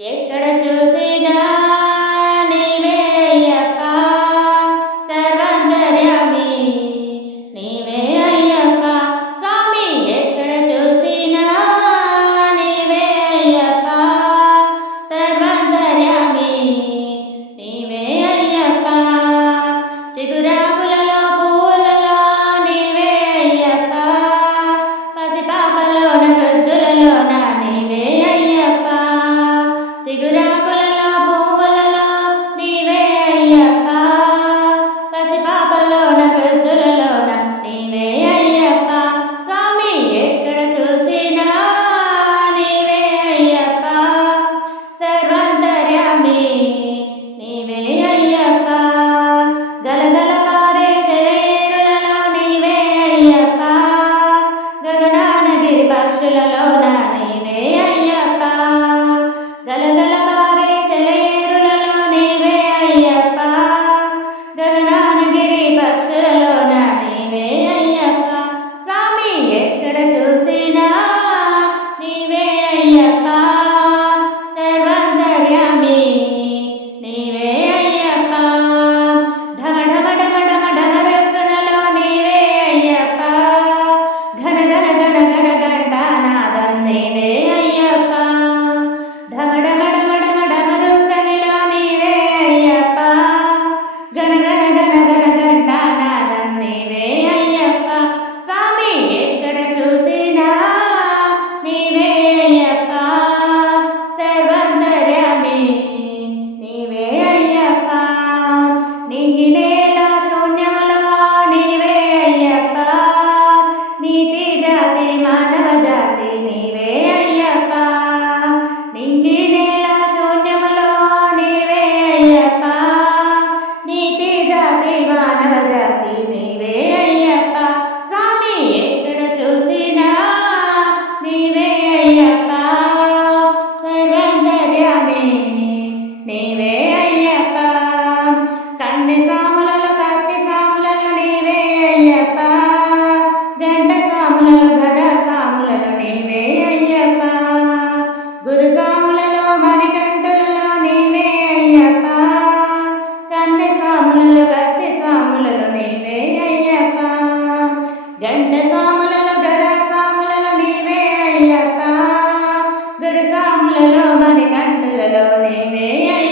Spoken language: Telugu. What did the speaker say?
ఎక్కడ చూసినా నీవే అయ్యప్ప, సర్వాంతర్యామి నీవే అయ్యప్ప స్వామి. ఎక్కడ చూసినా నీవే అయ్యప్ప, సర్వాంతర్యామి నీవే అయ్యప్ప. చిగురాకులలో పువ్వులలో నీవే అయ్యప్ప, పసిపాపలోన వృద్ధులలోన నీవే అయ్యప్ప. చిగురాకులలో పువ్వులలో నీవే అయ్యప్ప, పసిపాపలోన వృద్ధులలోన నీవే అయ్యప్ప స్వామి. ఎక్కడ చూసినా నీవే అయ్యప్ప, సర్వాంతర్యామి నీవే అయ్యప్ప. గలగల పారే సెలయేరులలో నీవే అయ్యప్ప, గగనానగిరి పక్షులలోన నీవే అయ్యప్ప. గలగల పారే సెలయేరులలో నీవే అయ్యప్ప, గగనానగిరి పక్షులలోన నీవే అయ్యప్ప స్వామి. ఎక్కడ చూసినా నీవే అయ్యప్ప, సర్వాంతర్యామి నీవే అయ్యప్ప. ఢమఢమఢమఢమఢమరక్కునలో నీవే అయ్యప్ప, ఘన ఘన ఘన ఘన ఘంటానాదం నీవే అయ్యప్ప. ఢమఢమఢమఢమఢమరుక్కనిలో నీవే అయ్యప్ప, ఘన ఘన ఘన ఘన ఘంటానాదం నీవే అయ్యప్ప స్వామి. ఎక్కడ చూసినా నీవే అయ్యప్ప, సర్వాంతర్యామి నీవే అయ్యప్ప. నింగినేల శూన్యములో నీవే అయ్యప్ప, నీతి జాతి మానవ జాతి నీవే అయ్యప్ప. నింగినేల శూన్యములో నీవే అయ్యప్ప, నీతి జాతి మానవ జాతి నీవే అయ్యప్ప స్వామి. ఎక్కడ చూసినా నీవే అయ్యప్ప, సర్వాంతర్యామి నీవే అయ్యప్ప. కన్నె స్వాములలో కత్తి స్వాములలో నీవే అయ్యప్ప, గంట స్వాములలో గదా స్వాములలో నీవే అయ్యప్ప. గురు స్వాములలో మణికంఠులలో నీవే అయ్యప్ప, కన్నె స్వాములలో కత్తి స్వాములలో నీవే అయ్యప్ప. గంట స్వాములలో గదా స్వాములలో నీవే అయ్యప్ప, గురు స్వాములలో మణికంఠులలో నీవే అయ్యప్ప.